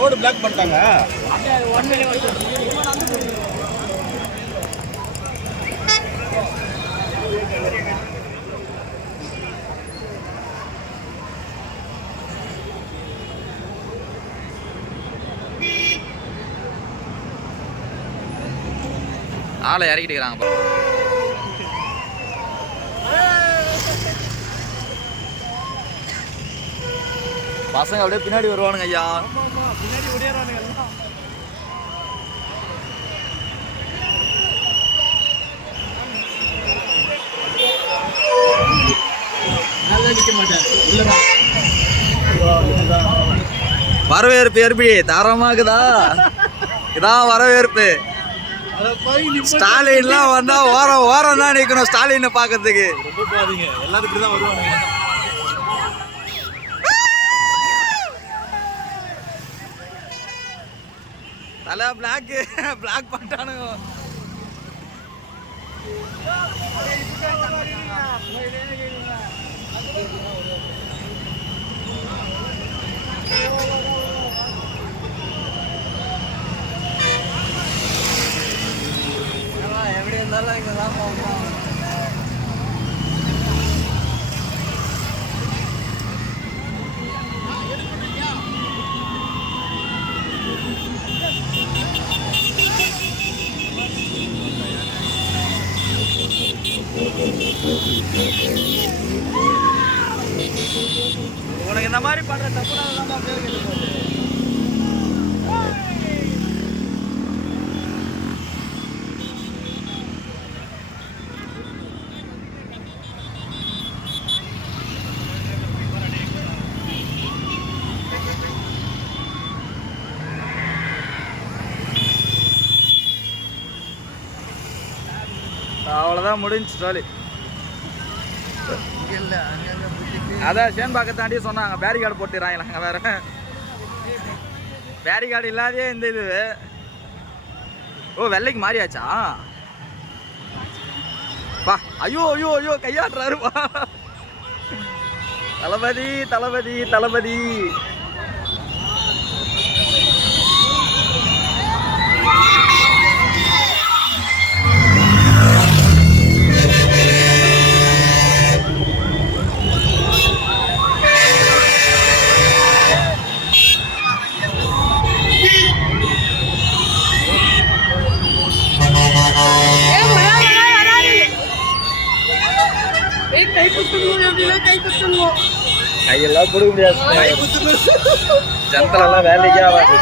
Road black பண்ணிட்டாங்க. ஆளை இறக்கிட்டுக்கிறாங்க. பசங்க அப்படியே பின்னாடி வருவானுங்க ஐயா. பின்னாடி ஓடியாரானுங்க எல்லாம். நிக்க மாட்டாரு. வரவேற்பு எப்படி தரமாக்குதா? இதான் வரவேற்பு. ஸ்டாலின்லாம் வந்தா ஓரம் ஓரம் தான் நிக்கணும் ஸ்டாலினை பாக்கிறதுக்கு. எல்லாத்துக்கும் தான் வருவானுங்க. தலை பிளாக் பிளாக் பண்ணிட்டானுங்க. எப்படி இருந்தாலும் இங்கதான் போவோம். உனக்கு இந்த மாதிரி பண்ற தப்புனால அவ்வளோதான் முடிஞ்சு ஸ்டாலி. அதான் சேன்பாக்க தாண்டி சொன்னாங்க பேரிகார்டு போட்டுறாங்க. வேற பேரிகார்டு இல்லாதே இந்த இது. ஓ வெள்ளைக்கு மாறியாச்சா? பா ஐயோ ஐயோ ஐயோ கையாடுறாருப்பா. தளபதி தளபதி தளபதி. கையெல்லாம் கொடுக்க முடியாது. ஜனத்தெல்லாம் வேலைக்கே ஆகாது.